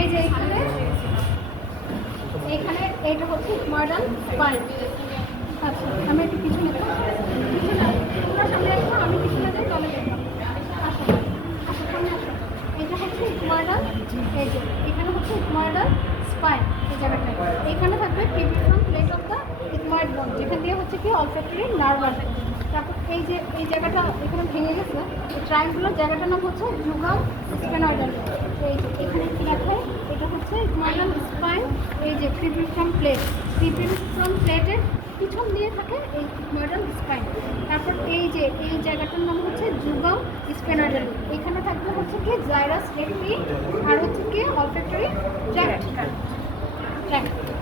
এই যে এখানে এইখানে এইটা হচ্ছে মডার্ন স্পাইন। আচ্ছা আমি একটু পিছনে পুরো সামনে আসবো, আমি পিছনে যাই চলে দেখবো। আসো আসো সামনে আসো। এটা হচ্ছে মডার্ন, এই যে এখানে হচ্ছে মডার্ন স্পাইন। এই জায়গাটা এখানে থাকবে পিভিফ্রম প্লেট অফ দ্য ইথময়েড বোন, যেখান দিয়ে হচ্ছে কি অলফ্যাক্টরি নার্ভ আসবে। তারপর এই যে এই জায়গাটা এখানে ভেঙে গেছে, এই ট্রায়াঙ্গুলার জায়গাটার নাম হচ্ছে জুগাম স্পেনয়েডাল। এই যে এখানে কি লেখা, এটা হচ্ছে মডার্ন স্পাইন। এই যে পিভিফ্রম প্লেটের পিছন দিয়ে থাকে এই মডার্ন স্পাইন। তারপর এই যে এই জায়গাটার নাম হচ্ছে জুগাম স্পেনয়েডাল। এখানে থাকবে হচ্ছে কি জাইরাস রেক্টি আর হচ্ছে কি অলফ্যাক্টরি ট্র্যাক্ট।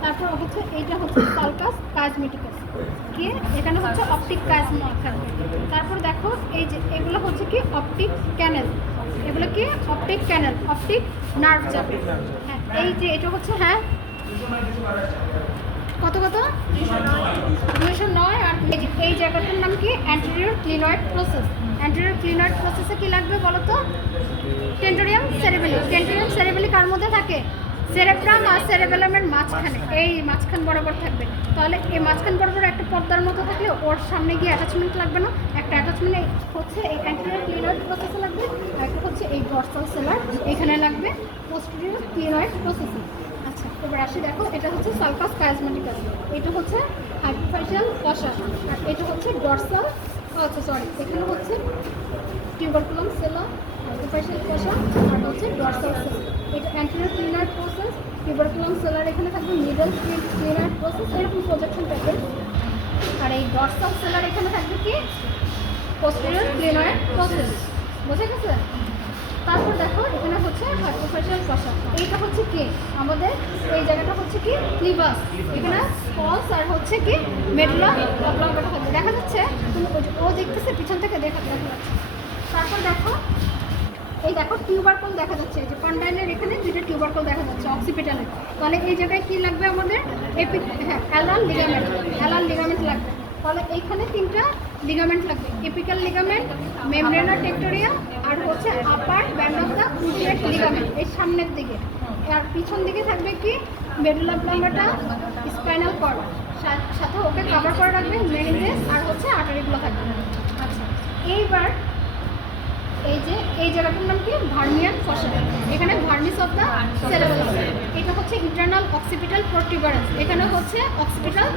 তারপর হচ্ছে এইটা হচ্ছে সালকাস কাজমেটিকাস, কি এখানে হচ্ছে অপটিক কাজ থাকবে। তারপর দেখো এই যে এগুলো হচ্ছে কি অপটিক ক্যানেল, এগুলো কি অপটিক ক্যানেল, অপটিক নার্ভ যাবে। হ্যাঁ এই যে এটা হচ্ছে, হ্যাঁ কত 209। আর এই জায়গাটার নাম কি অ্যান্টেরিয়র ক্লিনয়েড প্রসেস। অ্যান্টেরিয়র ক্লিনয়েড প্রসেসে কি লাগবে বলো তো? টেন্টোরিয়াম সেরেবেলি। টেন্টোরিয়াম সেরেবেলি কার মধ্যে থাকে? সেরেব্রাম আর সেরেবেলামের মাঝখানে, এই মাঝখান বরাবর থাকবে। তাহলে এই মাঝখান বরাবর একটা পর্দার মতো থাকলে ওর সামনে গিয়ে অ্যাটাচমেন্ট লাগবে না? একটা অ্যাটাচমেন্ট হচ্ছে এই অ্যান্টেরিয়র ক্লিনয়েড প্রসেসে লাগবে, আর একটা হচ্ছে এই ডর্সাল সেলার এখানে লাগবে পোস্টেরিয়র ক্লিনয়েড প্রসেসে। আচ্ছা এবার আসি, দেখো এটা হচ্ছে সালকাস কাজমেটিকাস, এটা হচ্ছে হাইপোফাইশিয়াল ফসা, আর এটা হচ্ছে ডর্সাল, আচ্ছা সরি এখানে হচ্ছে টিউবারকুলাম সেলা, হাইপোফাইশিয়াল ফসা, আর হচ্ছে ডর্সাল সেল। এটা অ্যান্টেরিয়র ক্লিনয়েড প্রসেস, টিউবারকুলাম সেলার এখানে থাকবে মিডল ক্লিনয়েড প্রসেস, এরকম প্রজেকশন টাইপের। আর এই ডর্সাল সেলার এখানে থাকবে কি পোস্টেরিয়র ক্লিনয়েড প্রসেস। বোঝা গেছে? তারপর দেখো এখানে হচ্ছে হাইপোফাইশিয়াল ফসা, এইটা হচ্ছে কি আমাদের এই জায়গাটা হচ্ছে কি ক্লিভাস, এখানে ফলস আর হচ্ছে কি মেডুলা অবলঙ্গটা থাকবে। দেখা যাচ্ছে তুমি ও দেখতেছে পিছন থেকে দেখা যাচ্ছে। তারপর দেখো এই দেখো টিউবারকল দেখা যাচ্ছে, এই যে কন্ডাইলের এখানে দুইটা টিউবারকল দেখা যাচ্ছে অক্সিপিটালে। তাহলে এই জায়গায় কি লাগবে আমাদের? অ্যালান লিগামেন্ট লাগবে। তাহলে এইখানে তিনটা লিগামেন্ট লাগবে, এপিক্যাল লিগামেন্ট, মেমব্রেনা টেক্টোরিয়া, আর হচ্ছে আপার band of the cruciate ligament এই সামনের দিকে। আর পিছন দিকে থাকবে কি মেডুলা অবলঙ্গাটা, স্পাইনাল কর্ড, সাথে ওকে কভার করে রাখবে মেনিনজেস আর হচ্ছে আর্টারিগুলো থাকবে। আচ্ছা এইবার এই যে এই জায়গাটার নাম কি ভার্নিয়ান ফসা, এখানে ভার্নিস অফ দ্য সেরেবেলাম। এটা হচ্ছে ইন্টারনাল অক্সিপিটাল প্রোটিউবারেন্স, এখানে হচ্ছে অক্সিপিটাল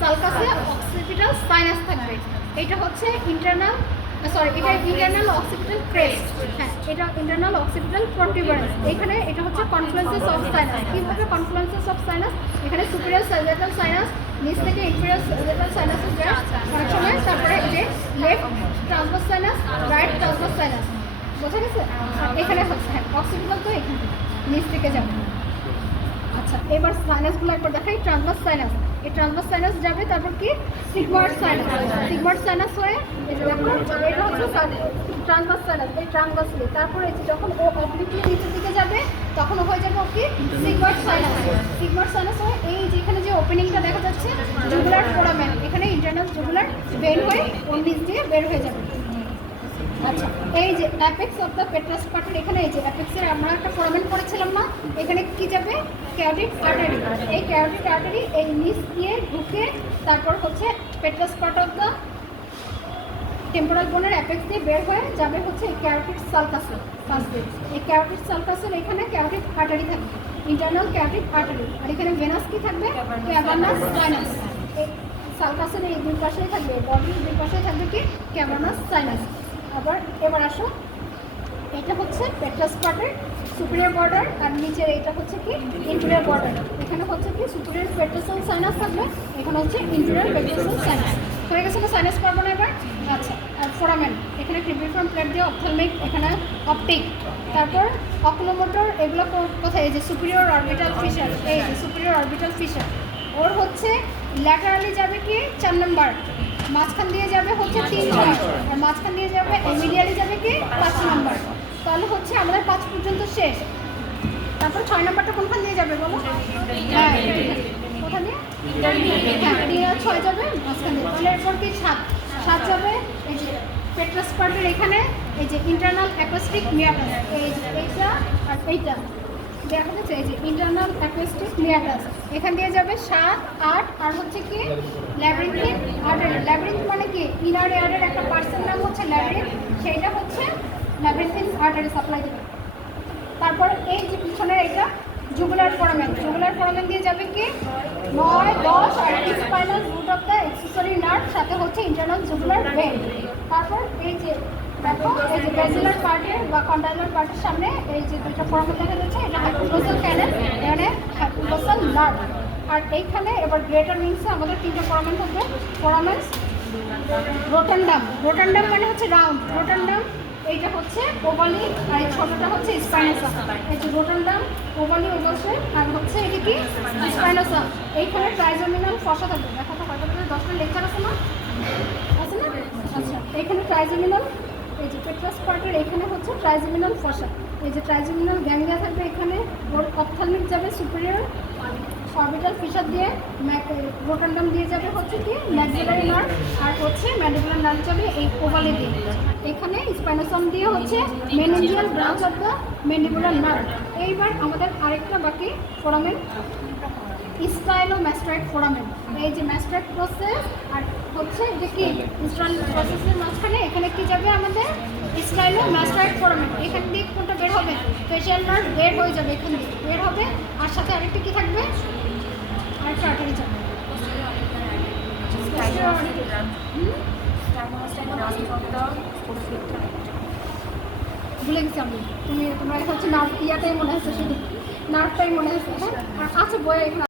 সালকাসে অক্সিপিটাল সাইনাস থাকবে। এটা হচ্ছে ইন্টারনাল অক্সিপিটাল ক্রেস্ট, হ্যাঁ এটা ইন্টারনাল অক্সিপিটাল প্রোটিউবারেন্স। এখানে এটা হচ্ছে কনফ্লুয়েন্সেস অফ সাইনাস। কীভাবে কনফ্লুয়েন্সেস অফ সাইনাস? এখানে সুপিরিয়র সাইলেটাল সাইনাস, নিচ থেকে ইনফিরিয়র সাইলেটাল সাইনাসেস যায় অনেক সময়। তারপরে এই যে left transverse sinus, right transverse sinus. বোঝা গেছে? এখানে হচ্ছে হ্যাঁ অক্সিপিটাল তো এখান থেকে নিচ থেকে যাবে। আচ্ছা এবার সাইনাসগুলো একবার দেখাই। ট্রান্সভার্স সাইনাস, এই ট্রান্সভার্স সাইনাস যাবে, তারপর কি সিগময়েড সাইনাস হয়ে এই যে দেখো এটা হচ্ছে ট্রান্সভার্স সাইনাস, এই ট্রান্সভার্সলি। তারপর এই যে যখন ও অবলিকলি নিচের দিকে যাবে তখন হয়ে যাবে ও কি সিগময়েড সাইনাস হয়ে এই যে এখানে যে ওপেনিংটা দেখা যাচ্ছে জুগুলার ফোরামেন, এখানে ইন্টারনাল জুগুলার বের হয়ে ওর নিচ দিয়ে বের হয়ে যাবে। আচ্ছা এই যে অ্যাপেক্স অফ দ্য পেট্রাস পার্টের, এখানে এই যে অ্যাপেক্সের আমরা একটা ফোরামেন করেছিলাম না, এখানে কি যাবে ক্যারোটিড আর্টারি। এই ক্যারোটিড আর্টারি এই নিচ দিয়ে ঢুকে তারপর হচ্ছে পেট্রাস পার্ট অফ দ্য টেম্পোরাল বোনের অ্যাপেক্স দিয়ে বের হয়ে যাবে হচ্ছে এই ক্যারোটিড সালকাসে। ফার্স্টে এই ক্যারোটিড সালকাসের এখানে ক্যারোটিড আর্টারি থাকবে, ইন্টারনাল ক্যারোটিড আর্টারি। আর এখানে ভেনাস কি থাকবে? Cavernous sinus. এই সালকাসের এই দুই পাশেই থাকবে, বডির দুই পাশেই থাকবে কি ক্যাভার্নাস সাইনাস। আবার এবার আসো, এটা হচ্ছে পেট্রাস পার্টের সুপিরিয়র বর্ডার, আর নিচের এটা হচ্ছে কি ইনফিরিয়র বর্ডার। এখানে হচ্ছে কি সুপিরিয়র পেট্রাসাল সাইনাস থাকবে, এখানে হচ্ছে ইনফিরিয়র পেট্রাসাল সাইনাস। হয়ে গেছে না সাইনাস করবো না এবার? আচ্ছা আর ফোরামেন, এখানে ক্রিপিফর্ম প্লেট দিয়ে অপথ্যালমিক, এখানে অপটিক, তারপর অকুলোমোটর, এগুলো কোথায়? এই যে সুপিরিয়র অরবিটাল ফিশার, এই যে সুপিরিয়র অরবিটাল ফিশার। ওর হচ্ছে ল্যাটারালি যাবে কি 4 নম্বর, মাঝখান দিয়ে যাবে হচ্ছে 3 নম্বর, আর মাঝখান দিয়ে যাবে মিডিয়ালি যাবে কি 5 নম্বর। তাহলে হচ্ছে আমাদের 5 পর্যন্ত শেষ। তারপর 6 নম্বরটা কোনখান দিয়ে যাবে বলো? হ্যাঁ কোথায় দিয়ে? হ্যাঁ 3 আর 6 যাবে মাঝখান দিয়ে। তাহলে এরপর কি 7 যাবে এই যে পেট্রাস পার্টের এখানে এই যে ইন্টারনাল অ্যাকোস্টিক মিয়াটাস, এই যে এইটা আর এইটা দেখা যাচ্ছে, এই যে ইন্টারনাল অ্যাকোস্টিক মিয়াটাস। এখান দিয়ে যাবে 7, 8 আর হচ্ছে কি ল্যাব্রিন্থিন আর্টারি। ল্যাব্রিন্থ মানে কি ইনার এয়ারের একটা পার্সেন্ট নাম হচ্ছে ল্যাব্রিন্থ, সেইটা হচ্ছে ল্যাব্রিন্থিন আর্টারি সাপ্লাই দেবে। তারপরে এই যে পিছনের এটা জুগুলার ফোরামেন, জুগুলার ফোরামেন দিয়ে যাবে কি 9, 10 আর spinal root of the accessory nerve, সাথে হচ্ছে ইন্টারনাল জুগুলার ভেন। তারপর এই যে দেখো এই যে ব্যাসিলার পার্টের বা কন্ডাইলার পার্টের সামনে এই যে দুইটা ফোরামেন দেখা যাচ্ছে, এটা হাইপোগ্লোসাল ক্যানেল, এখানে হাইপোগ্লোসাল নার্ভ। আর এইখানে এবার গ্রেটার মিনসে আমাদের 3টা ফোরামেন থাকবে। ফোরামেন্স রোটান্ডাম, রোটান্ডাম মানে হচ্ছে রাউন্ড, রোটান্ডাম এইটা হচ্ছে ওভালি আর এই ছোটটা হচ্ছে স্পাইনোসাম। এই যে রোটান্ডাম ওভালি ওভাসে আর হচ্ছে এটা কি স্পাইনোসাম। এইখানে ট্রাইজেমিনাল ফসা থাকবে। দেখো তো কয়টা করে 10টা লেকচার আছে না, আছে না? আচ্ছা, এইখানে ট্রাইজেমিনাল, এই যে পেট্রাস পার্টের এখানে হচ্ছে ট্রাইজেমিনাল ফসা, এই যে ট্রাইজেমিনাল গ্যাংলিয়া থাকবে এখানে। ওর অপথ্যালমিক যাবে সুপিরিয়র অরবিটাল ফিশার দিয়ে, রোটান্ডাম দিয়ে যাবে হচ্ছে কি ম্যাক্সিলারি নার্ভ, আর হচ্ছে ম্যান্ডিবুলার নার্ভ যাবে এই ওভালে দিয়ে। এখানে স্পাইনোসাম দিয়ে হচ্ছে meningeal branch of the mandibular nerve. এইবার আমাদের আরেকটা বাকি ফোরামেন স্টাইলোম্যাস্টয়েড ফোরামেন। এই যে ম্যাস্টয়েড প্রসেস আর হচ্ছে যে কি স্টাইল প্রসেসের মাঝখানে এখানে কি যাবে আমাদের স্টাইলোম্যাস্টয়েড ফোরামেন। এখান দিয়ে কোনটা বের হবে, ফেশিয়াল নার্ভ বের হয়ে যাবে, এখান দিয়ে বের হবে। আর সাথে আরেকটা কি থাকবে, আরেকটা আর্টারি যাবে। ভুলে গেছি আমি, তোমরা হচ্ছে নার্ভ ইয়াটাই মনে হচ্ছে, শুধু নার্ভটাই মনে হচ্ছে। হ্যাঁ, আর আছে বই এখানে।